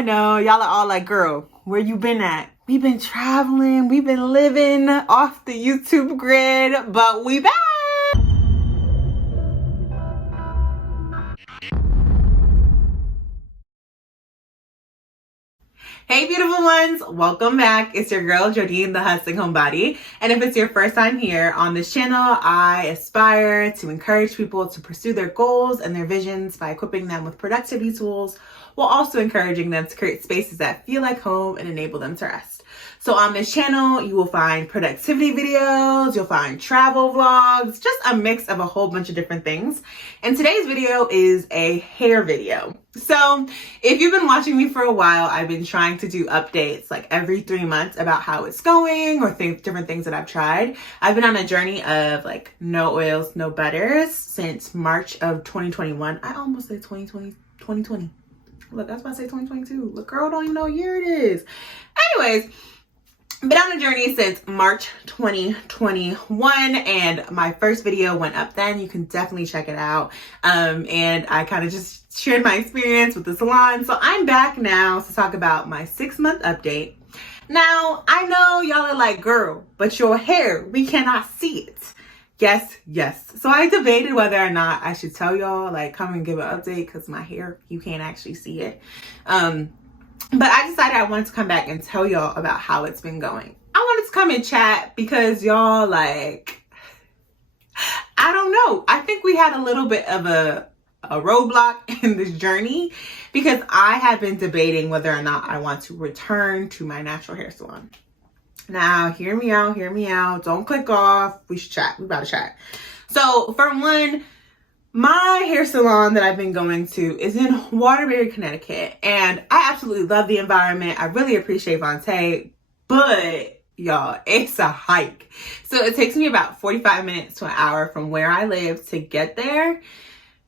I know. Y'all are all like, girl, where you been at? We've been traveling. We've been living off the YouTube grid, but we back. Hey beautiful ones, welcome back. It's your girl Jodine, the Hustling Homebody. And if it's your first time here on this channel, I aspire to encourage people to pursue their goals and their visions by equipping them with productivity tools while also encouraging them to create spaces that feel like home and enable them to rest. So on this channel, you will find productivity videos, you'll find travel vlogs, just a mix of a whole bunch of different things. And today's video is a hair video. So if you've been watching me for a while, I've been trying to do updates like every 3 months about how it's going or different things that I've tried. I've been on a journey of like no oils, no butters since March of 2021. I almost said 2020. Look, I was about to say 2022. Look, girl, don't even know what year it is. Anyways, been on a journey since March 2021 and my first video went up then. You can definitely check it out. And I kind of just shared my experience with the salon. So I'm back now to talk about my 6-month update. Now, I know y'all are like, girl, but your hair, we cannot see it. Yes. So I debated whether or not I should tell y'all, like, come and give an update because my hair, you can't actually see it. But I decided I wanted to come back and tell y'all about how it's been going. I wanted to come and chat because y'all, like, I don't know. I think we had a little bit of a roadblock in this journey because I had been debating whether or not I want to return to my natural hair salon. Now, hear me out. Don't click off. We should chat. We about to chat. So, for one, my hair salon that I've been going to is in Waterbury, Connecticut. And I absolutely love the environment. I really appreciate Vontae. But, y'all, it's a hike. So, it takes me about 45 minutes to an hour from where I live to get there.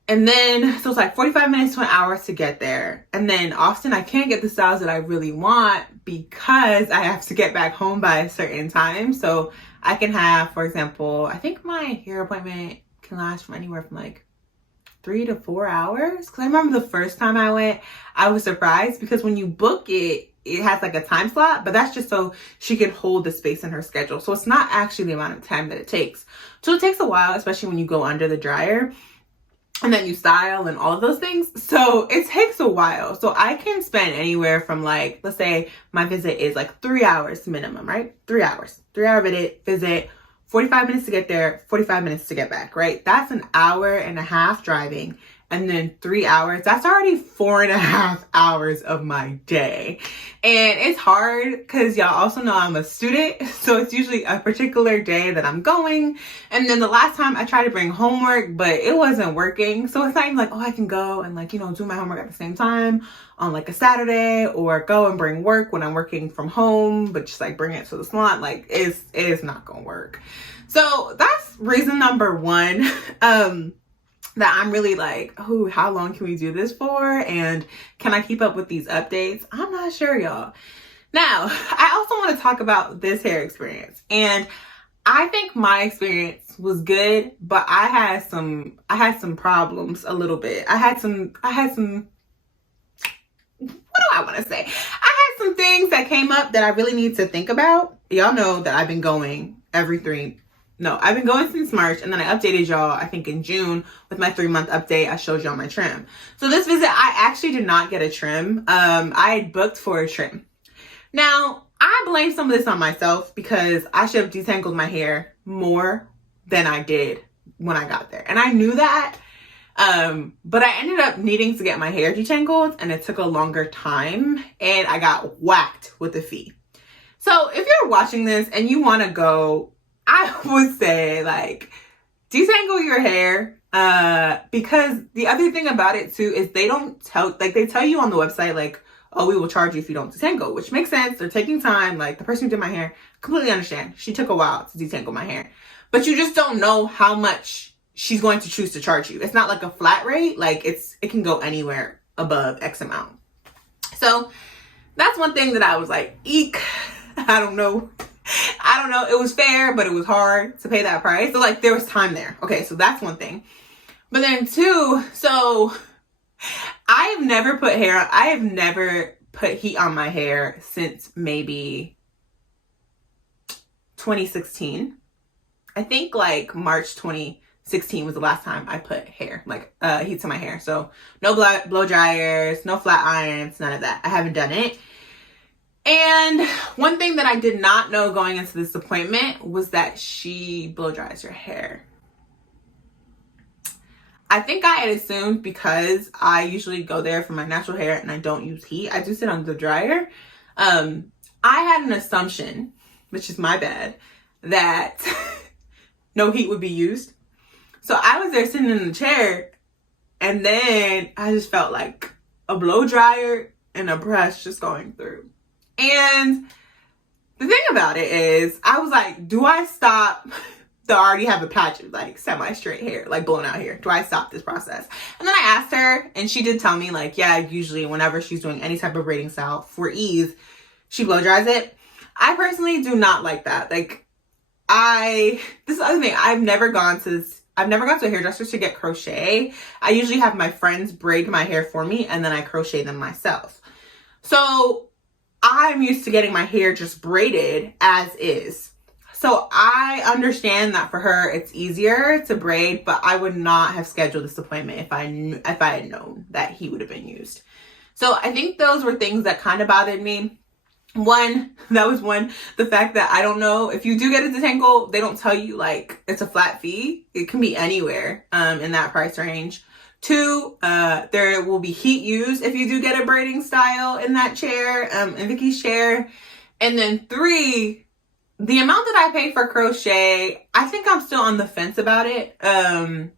And then, so it's like 45 minutes to an hour to get there. And then often I can't get the styles that I really want because I have to get back home by a certain time. So I can have, for example, I think my hair appointment can last from anywhere from like 3 to 4 hours. Cause I remember the first time I went, I was surprised because when you book it, it has like a time slot, but that's just so she can hold the space in her schedule. So it's not actually the amount of time that it takes. So it takes a while, especially when you go under the dryer. And then you style and all of those things. So it takes a while. So I can spend anywhere from like, let's say my visit is like 3 hours minimum, right? 3 hours. 3-hour visit, 45 minutes to get there, 45 minutes to get back, right? That's an hour and a half driving. And then 3 hours, that's already 4.5 hours of my day. And it's hard because y'all also know I'm a student. So it's usually a particular day that I'm going. And then the last time I tried to bring homework, but it wasn't working. So it's not even like, oh, I can go and like, do my homework at the same time on like a Saturday or go and bring work when I'm working from home, but just like bring it to the salon. Like it's not going to work. So that's reason number one. That I'm really like, oh, how long can we do this for? And can I keep up with these updates? I'm not sure, y'all. Now, I also want to talk about this hair experience. And I think my experience was good, but I had some problems a little bit. I had some, what do I want to say? I had some things that came up that I really need to think about. Y'all know that I've been going I've been going since March, and then I updated y'all, I think in June, with my 3-month update. I showed y'all my trim. So this visit, I actually did not get a trim. I had booked for a trim. Now, I blame some of this on myself because I should have detangled my hair more than I did when I got there. And I knew that, but I ended up needing to get my hair detangled, and it took a longer time, and I got whacked with a fee. So if you're watching this and you want to go, I would say like detangle your hair because the other thing about it too is they tell you on the website like, oh, we will charge you if you don't detangle, which makes sense. They're taking time. Like the person who did my hair, completely understand. She took a while to detangle my hair, but you just don't know how much she's going to choose to charge you. It's not like a flat rate. Like it can go anywhere above X amount. So that's one thing that I was like, eek, I don't know. It was fair, but it was hard to pay that price. So like there was time there. Okay, so that's one thing. But then two, so I have never put heat on my hair since maybe 2016. I think like March 2016 was the last time I put heat to my hair. So no blow dryers, no flat irons, none of that. I haven't done it. And one thing that I did not know going into this appointment was that she blow dries your hair. I think I had assumed, because I usually go there for my natural hair and I don't use heat, I do sit on the dryer. I had an assumption, which is my bad, that no heat would be used. So I was there sitting in the chair, and then I just felt like a blow dryer and a brush just going through. And the thing about it is, I was like, do I stop to already have a patch of like semi-straight hair, like blown out hair? Do I stop this process? And then I asked her, and she did tell me like, yeah, usually whenever she's doing any type of braiding style for ease, she blow dries it. I personally do not like that. Like, this is the other thing, I've never gone to a hairdresser to get crochet. I usually have my friends braid my hair for me, and then I crochet them myself. So I'm used to getting my hair just braided as is. So I understand that for her it's easier to braid, but I would not have scheduled this appointment if I had known that he would have been used. So I think those were things that kind of bothered me. The fact that I don't know, if you do get a detangle, they don't tell you like it's a flat fee. It can be anywhere in that price range. 2, there will be heat used if you do get a braiding style in that chair, in Vicky's chair. And then 3, the amount that I pay for crochet, I think I'm still on the fence about it. I'm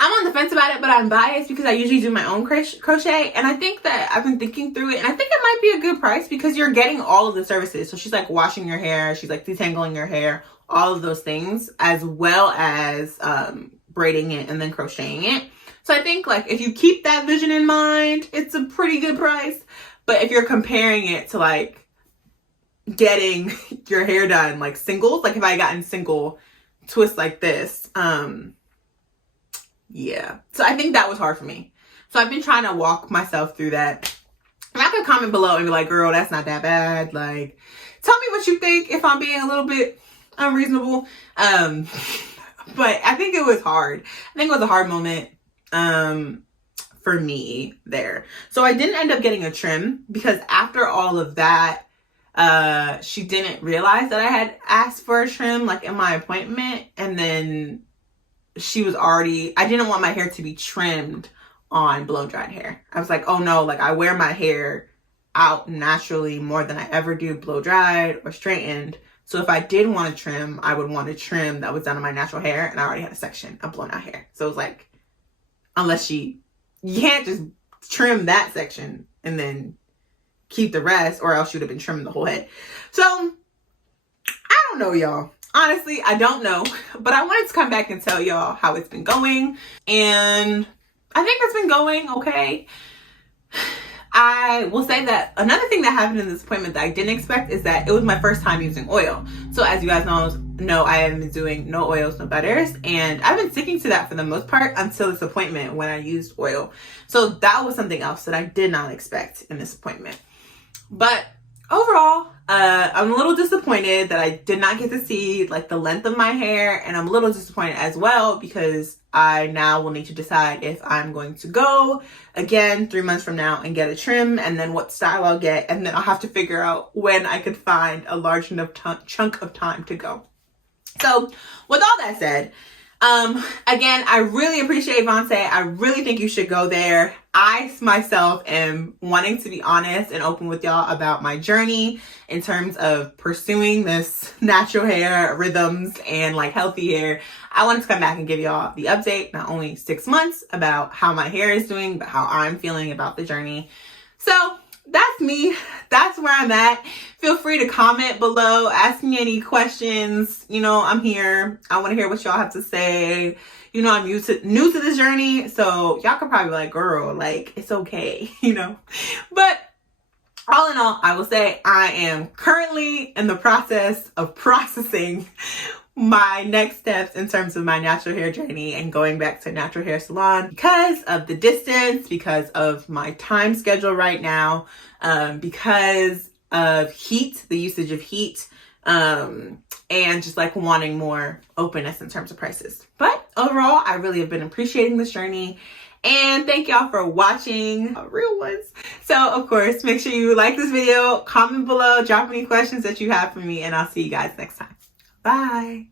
on the fence about it, but I'm biased because I usually do my own crochet. And I think that I've been thinking through it, and I think it might be a good price because you're getting all of the services. So she's like washing your hair, she's like detangling your hair, all of those things, as well as braiding it and then crocheting it. So I think like if you keep that vision in mind, it's a pretty good price. But if you're comparing it to like getting your hair done like singles, like if I gotten single twists like this, yeah. So I think that was hard for me. So I've been trying to walk myself through that. And I could comment below and be like, girl, that's not that bad. Like, tell me what you think if I'm being a little bit unreasonable. But I think it was hard. I think it was a hard moment for me there. So I didn't end up getting a trim because after all of that, she didn't realize that I had asked for a trim like in my appointment. And then I didn't want my hair to be trimmed on blow dried hair. I was like, oh no, like I wear my hair out naturally more than I ever do blow dried or straightened. So if I did want to trim, I would want a trim that was done on my natural hair, and I already had a section of blown out hair. So it was like, unless you can't just trim that section and then keep the rest, or else you'd have been trimming the whole head. So I don't know, y'all. Honestly, I don't know, but I wanted to come back and tell y'all how it's been going, and I think it's been going okay. I will say that another thing that happened in this appointment that I didn't expect is that it was my first time using oil. So as you guys know, I have been doing no oils, no butters, and I've been sticking to that for the most part until this appointment when I used oil. So that was something else that I did not expect in this appointment. But overall, I'm a little disappointed that I did not get to see like the length of my hair, and I'm a little disappointed as well because I now will need to decide if I'm going to go again 3 months from now and get a trim, and then what style I'll get, and then I'll have to figure out when I could find a large enough chunk of time to go. So with all that said, again, I really appreciate Vontae. I really think you should go there. I myself am wanting to be honest and open with y'all about my journey in terms of pursuing this natural hair rhythms and like healthy hair. I wanted to come back and give y'all the update, not only 6 months about how my hair is doing, but how I'm feeling about the journey. So that's me. That's where I'm at. Feel free to comment below. Ask me any questions. You know, I'm here. I want to hear what y'all have to say. You know, I'm new to this journey. So y'all could probably be like, girl, like, it's okay, you know. But all in all, I will say I am currently in the process of processing my next steps in terms of my natural hair journey and going back to natural hair salon because of the distance, because of my time schedule right now, because of heat, the usage of heat, and just like wanting more openness in terms of prices. But overall, I really have been appreciating this journey. And thank y'all for watching real ones. So of course, make sure you like this video, comment below, drop any questions that you have for me, and I'll see you guys next time. Bye.